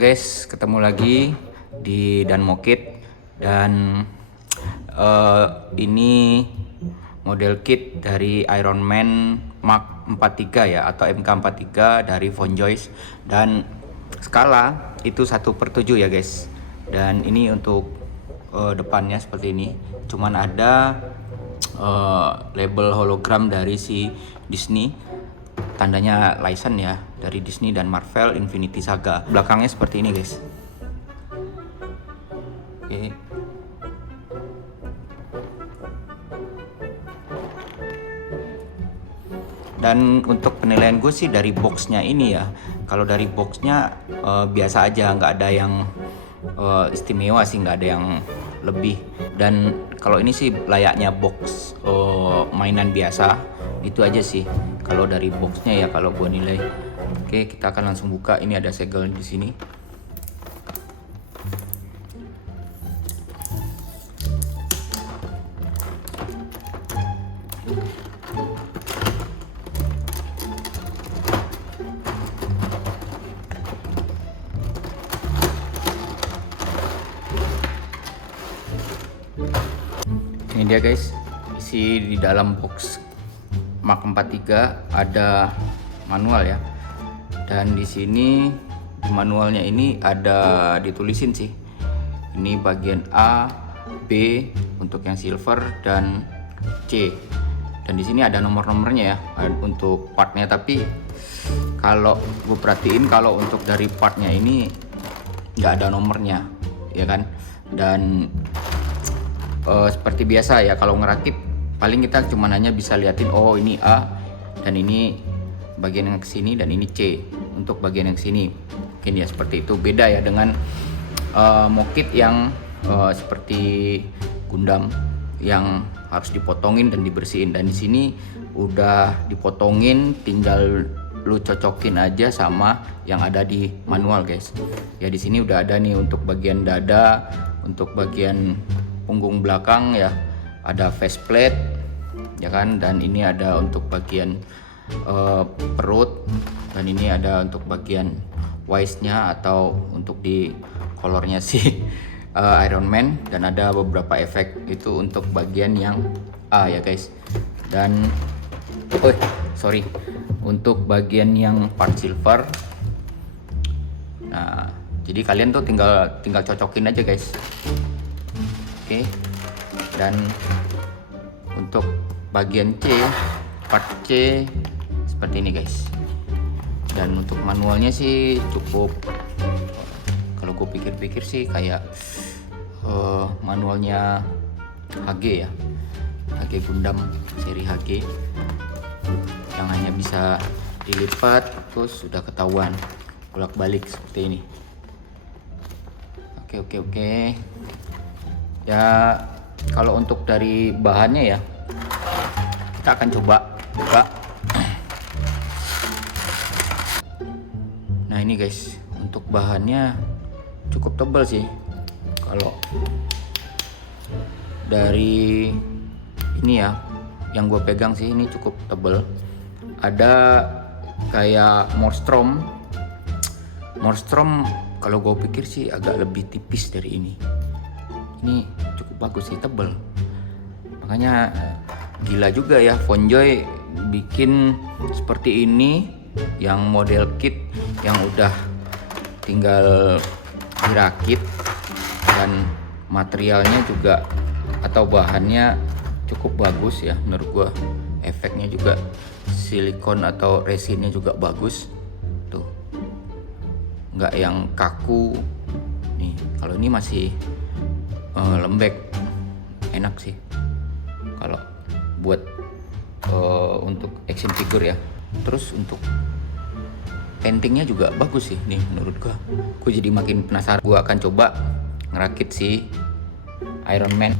Guys, ketemu lagi di Dan Mokit dan ini model kit dari Iron Man Mark 43 ya, atau MK43 dari Von Joyce, dan skala itu 1/7 ya guys. Dan ini untuk depannya seperti ini, cuman ada label hologram dari si Disney, tandanya license ya, dari Disney dan Marvel Infinity Saga. Belakangnya seperti ini guys. Oke. Dan untuk penilaian gue sih dari boxnya ini ya, kalau dari boxnya biasa aja, nggak ada yang istimewa sih, nggak ada yang lebih. Dan kalau ini sih layaknya box mainan biasa, itu aja sih kalau dari boxnya ya, kalau gue nilai. Oke, kita akan langsung buka. Ini ada segel di sini. Ini dia guys, isi di dalam box Mark 43 ada manual ya. Dan di sini di manualnya ini ada ditulisin sih. Ini bagian A, B untuk yang silver, dan C. Dan di sini ada nomor-nomornya ya untuk partnya, tapi kalau gue perhatiin kalau untuk dari partnya ini nggak ada nomornya ya kan. Dan seperti biasa ya, kalau ngerakit paling kita cuma hanya bisa liatin, oh ini A dan ini bagian yang kesini, dan ini C untuk bagian yang kesini. Mungkin ya seperti itu. Beda ya dengan mokit yang seperti Gundam yang harus dipotongin dan dibersihin. Dan di sini udah dipotongin, tinggal lu cocokin aja sama yang ada di manual guys. Ya di sini udah ada nih untuk bagian dada, untuk bagian punggung belakang ya, ada faceplate ya kan, dan ini ada untuk bagian perut, dan ini ada untuk bagian waist-nya atau untuk di kolornya si Iron Man, dan ada beberapa efek itu untuk bagian yang A ya guys. Dan untuk bagian yang part silver, nah jadi kalian tuh tinggal cocokin aja guys. Oke. Dan untuk bagian C, part C seperti ini guys. Dan untuk manualnya sih cukup, kalau gue pikir-pikir sih kayak manualnya HG ya, HG Gundam seri HG, yang hanya bisa dilipat terus sudah ketahuan bolak-balik seperti ini. Oke. Ya kalau untuk dari bahannya ya, kita akan coba buka. Nah ini guys, untuk bahannya cukup tebal sih. Kalau dari ini ya, yang gue pegang sih ini cukup tebal. Ada kayak Nordstrom kalau gue pikir sih agak lebih tipis dari ini. Ini cukup bagus sih, tebal. Makanya gila juga ya Von Joy bikin seperti ini, yang model kit yang udah tinggal dirakit, dan materialnya juga atau bahannya cukup bagus ya menurut gua. Efeknya juga silikon atau resinnya juga bagus tuh, nggak yang kaku nih. Kalau ini masih lembek, enak sih kalau buat untuk action figure ya. Terus untuk paintingnya juga bagus sih nih menurut gua. Gua jadi makin penasaran. Gua akan coba ngerakit si Iron Man.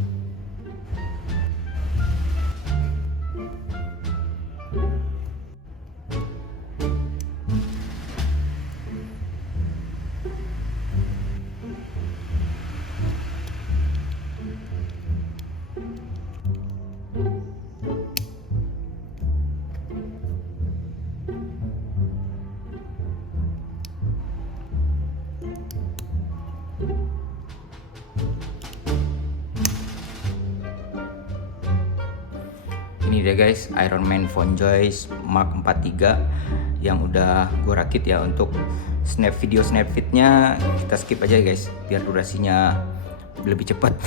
Ini dia guys, Iron Man FonJoy Mark 43 yang udah gue rakit ya. Untuk video snap fitnya kita skip aja guys, biar durasinya lebih cepat.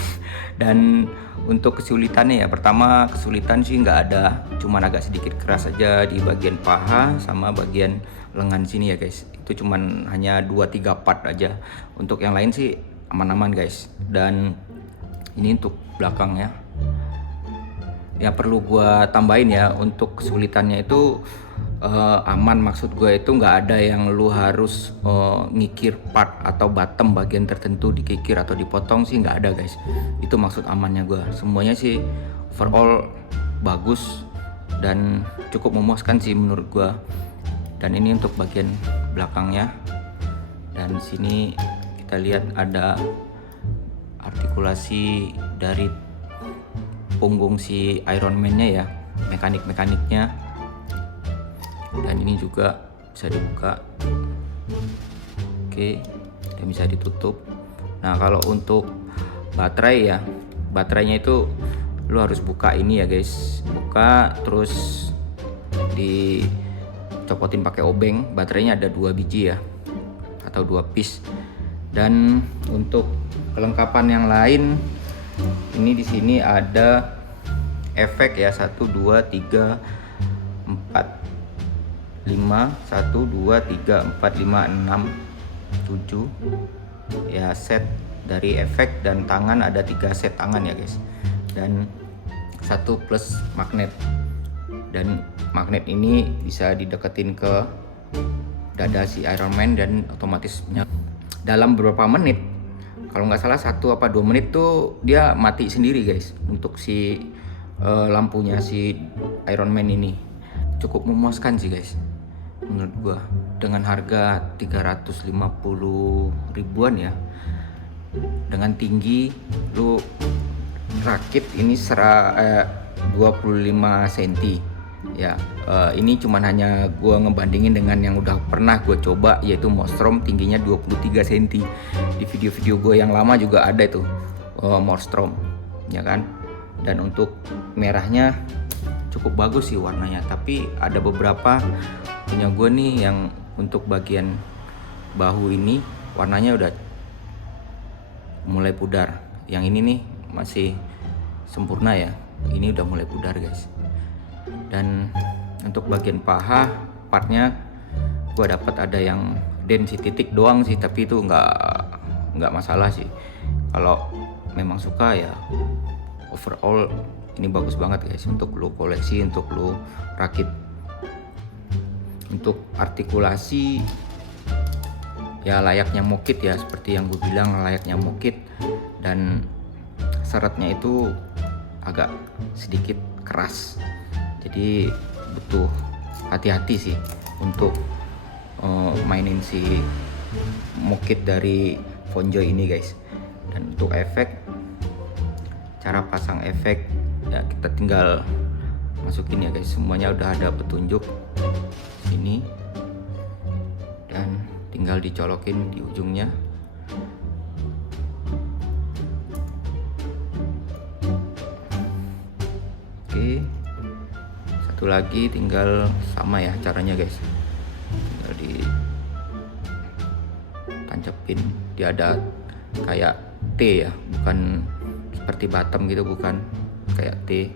Dan untuk kesulitannya ya, pertama kesulitan sih nggak ada, cuman agak sedikit keras aja di bagian paha sama bagian lengan sini ya guys. Itu cuman hanya 2-3 part aja. Untuk yang lain sih aman-aman guys. Dan ini untuk belakangnya ya, perlu gua tambahin ya, untuk kesulitannya itu aman. Maksud gue itu nggak ada yang lu harus ngikir part atau bottom bagian tertentu dikikir atau dipotong sih, nggak ada guys. Itu maksud amannya gue. Semuanya sih overall bagus dan cukup memuaskan sih menurut gue. Dan ini untuk bagian belakangnya, dan sini kita lihat ada artikulasi dari punggung si Iron Man-nya ya, mekaniknya. Dan ini juga bisa dibuka, oke, dan bisa ditutup. Nah kalau untuk baterai ya, baterainya itu lu harus buka ini ya guys, buka terus dicopotin pakai obeng. Baterainya ada 2 biji ya, atau 2 piece. Dan untuk kelengkapan yang lain, ini di sini ada efek ya, 1 2 3 4 5 1 2 3 4 5 6 7 ya, set dari efek. Dan tangan ada 3 set tangan ya guys, dan 1 plus magnet. Dan magnet ini bisa dideketin ke dada si Iron Man dan otomatis dalam beberapa menit, kalau nggak salah 1 apa 2 menit tuh dia mati sendiri guys. Untuk si lampunya si Iron Man ini cukup memuaskan sih guys menurut gua. Dengan harga 350 ribuan ya, dengan tinggi lu rakit ini 25 cm ya. Ini cuman hanya gua ngebandingin dengan yang udah pernah gua coba, yaitu Morstrom, tingginya 23 cm. Di video-video gua yang lama juga ada itu Morstrom ya kan. Dan untuk merahnya cukup bagus sih warnanya, tapi ada beberapa punya gue nih yang untuk bagian bahu ini warnanya udah mulai pudar. Yang ini nih masih sempurna ya, ini udah mulai pudar guys. Dan untuk bagian paha partnya gue dapat ada yang den si titik doang sih, tapi itu nggak masalah sih kalau memang suka ya. Overall ini bagus banget guys untuk lu koleksi, untuk lu rakit. Untuk artikulasi ya layaknya Mokit ya, seperti yang gue bilang, layaknya Mokit. Dan seratnya itu agak sedikit keras, jadi butuh hati-hati sih untuk mainin si Mokit dari FonJoy ini guys. Dan untuk efek, cara pasang efek ya kita tinggal masukin ya guys, semuanya udah ada petunjuk sini, dan tinggal dicolokin di ujungnya. Oke, satu lagi tinggal sama ya caranya guys, tinggal ditancapin. Dia ada kayak T ya, bukan seperti bottom gitu, bukan kayak T.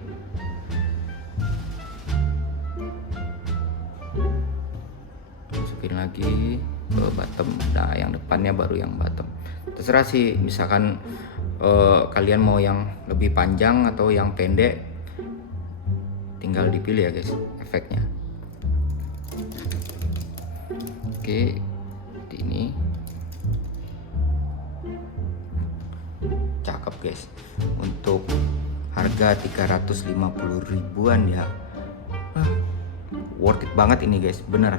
Masukin lagi ke bottom. Nah yang depannya baru yang bottom. Terserah sih, misalkan kalian mau yang lebih panjang atau yang pendek, tinggal dipilih ya guys efeknya. Oke, seperti ini. Cakep guys. Untuk harga 350 ribuan ya, worth it banget ini guys, bener.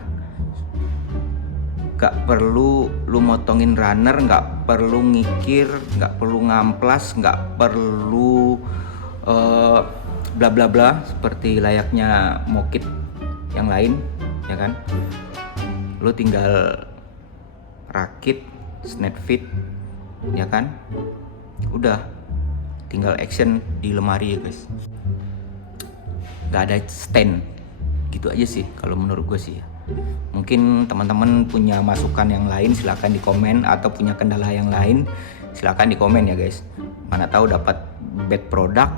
Gak perlu lu motongin runner, gak perlu ngikir, gak perlu ngamplas, gak perlu bla bla bla seperti layaknya Mokit yang lain ya kan. Lu tinggal rakit, snap fit ya kan, udah tinggal action di lemari ya guys. nggak ada stand. Gitu aja sih kalau menurut gue sih ya. Mungkin teman-teman punya masukan yang lain silahkan di komen, atau punya kendala yang lain silahkan di komen ya guys. Mana tahu dapat bad product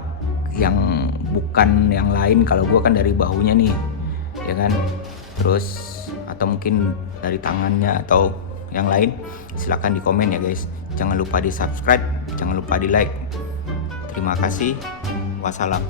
yang bukan yang lain. Kalau gue kan dari bahunya nih ya kan, terus atau mungkin dari tangannya atau yang lain, silahkan di komen ya guys. Jangan lupa di subscribe, jangan lupa di like. Terima kasih, wassalam.